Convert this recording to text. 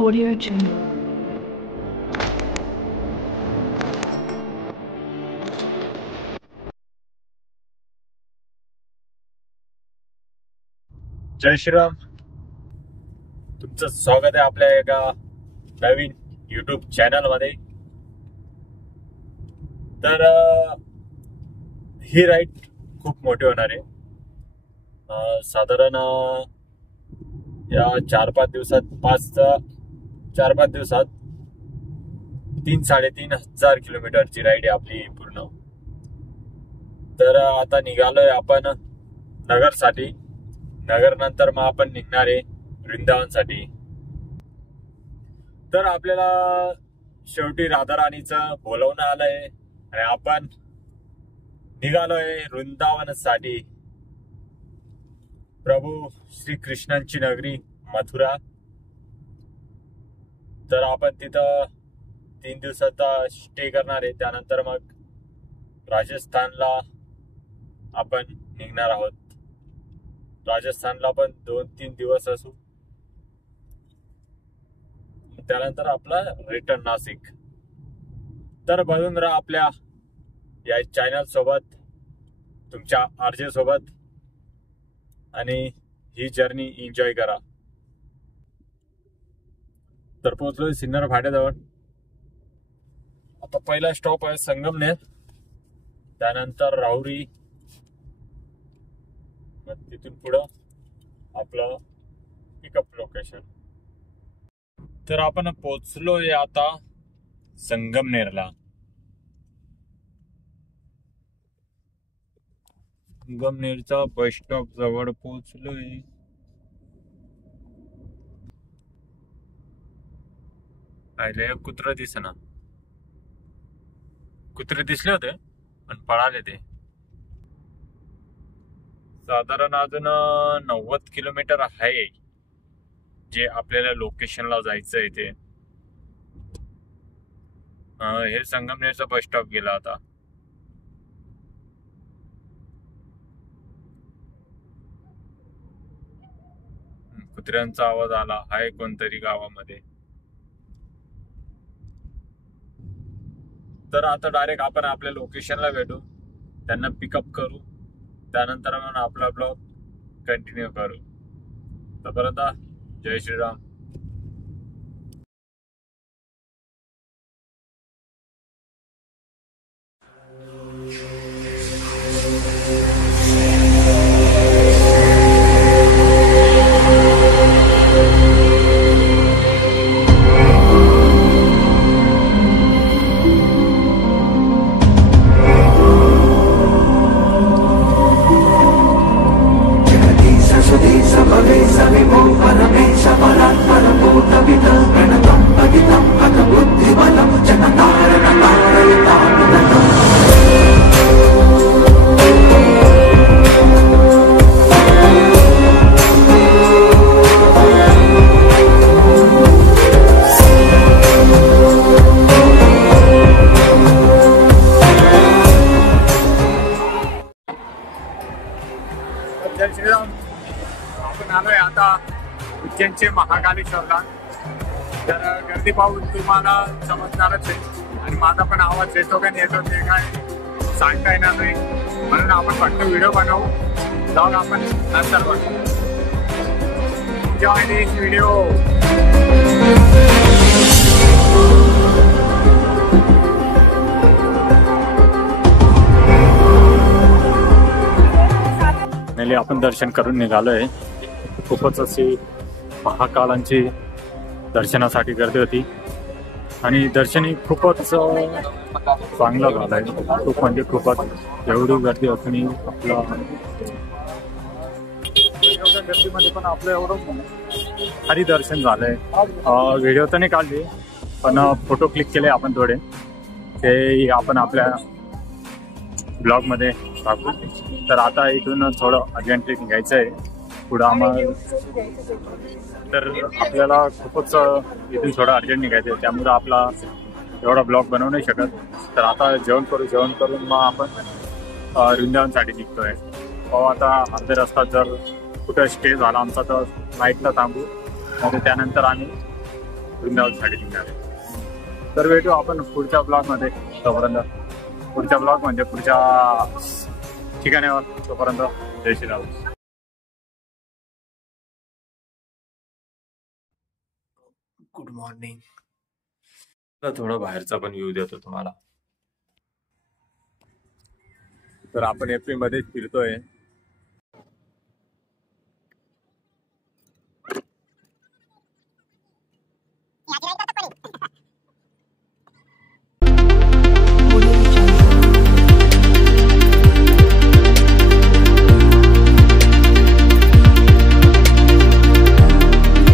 Audio Jungle. जय श्रीराम. तुमचं स्वागत आहे आपल्या एका नवीन YouTube चॅनल मध्ये. तर ही राईड खूप मोठी होणार आहे. साधारण या 4-5 दिवसात 3-3.5 हजार किलोमीटरची राईड आहे आपली पूर्ण. तर आता निघालोय आपण नगरसाठी. नगर नंतर मग आपण निघणार आहे वृंदावनसाठी. तर आपल्याला शेवटी राधाराणीचं बोलवणं आलंय आणि आपण निघालोय वृंदावनसाठी. प्रभू श्री कृष्णांची नगरी मथुरा. तर आपण तिथं 3 दिवसाचा स्टे करणार आहे. त्यानंतर मग राजस्थानला आपण निघणार आहोत. राजस्थानला पण 2-3 दिवस असू. त्यानंतर आपला रिटर्न नाशिक. तर बघून राहा आपल्या या चॅनल सोबत, तुमच्या आरजे सोबत, आणि ही जर्नी एन्जॉय करा. तर पोहोचलोय सिन्नर फाट्याजवळ. आता पहिला स्टॉप आहे संगमनेर, त्यानंतर राहुरी, तिथून पुढं आपलं पिकअप लोकेशन. तर आपण पोहोचलोय आता संगमनेरला. संगमनेरचा बस स्टॉप जवळ पोहोचलोय. पाहिले कुत्र दिसना. कुत्रे दिसले होते पण पळाले ते. साधारण अजून 90 किलोमीटर आहे जे आपल्याला लोकेशनला जायचं आहे ते. हे संगमनेरचा बस स्टॉप गेला आता. कुत्र्यांचा आवाज आला आहे कोणतरी गावामध्ये. तर आता डायरेक्ट आपण आपल्या लोकेशनला भेटू, त्यांना पिकअप करू, त्यानंतर मग आपला ब्लॉग कंटिन्यू करू. तोपर्यंत जय श्रीराम. जय श्रीराम. आपण आलोय आता उज्जैनचे महाकालेश्वरला. तर गर्दी पाहून तुम्हाला समजणारच आहे, आणि माझा पण आवाज येतो का नाही येतो ते काय सांगता येणार नाही. म्हणून आपण फक्त व्हिडिओ बनवू, जाऊन आपण नंतर बनवू. एन्जॉय दिस व्हिडिओ. आपण दर्शन करून निघालोय. खूपच अशी महाकालांची दर्शनासाठी गर्दी होती, आणि दर्शनही खूपच चांगलं झालंय. खूप म्हणजे खूपच एवढी गर्दी असूनही आपलं गर्दीमध्ये पण आपलं एवढं भारी दर्शन झालंय. व्हिडिओ तर नाही काढले, पण फोटो क्लिक केले आपण थोडे. ते आपण आपल्या ब्लॉगमध्ये टाकू. तर आता इथून थोडं अर्जंटली निघायचं आहे पुढं आम्हाला. तर आपल्याला खूपच इथून थोडं अर्जंट निघायचं आहे, त्यामुळे आपला एवढा ब्लॉग बनवू नाही शकत. तर आता जेवण करून मग आपण वृंदावनसाठी निघतोय. आता अर्ध्या रस्त्यात जर कुठं स्टे झाला आमचा तर नाईटला थांबू, त्यानंतर आम्ही वृंदावनसाठी निघाले. तर भेटू आपण पुढच्या ब्लॉगमध्ये. तोपर्यंत पुढच्या ब्लॉग म्हणजे पुढच्या ठिकाणावर. तोपर्यंत जय श्रीराम. Good morning. थोडं बाहेरचा पण व्ह्यू देतो तुम्हाला. तर आपण एप्रिल मध्ये फिरतोय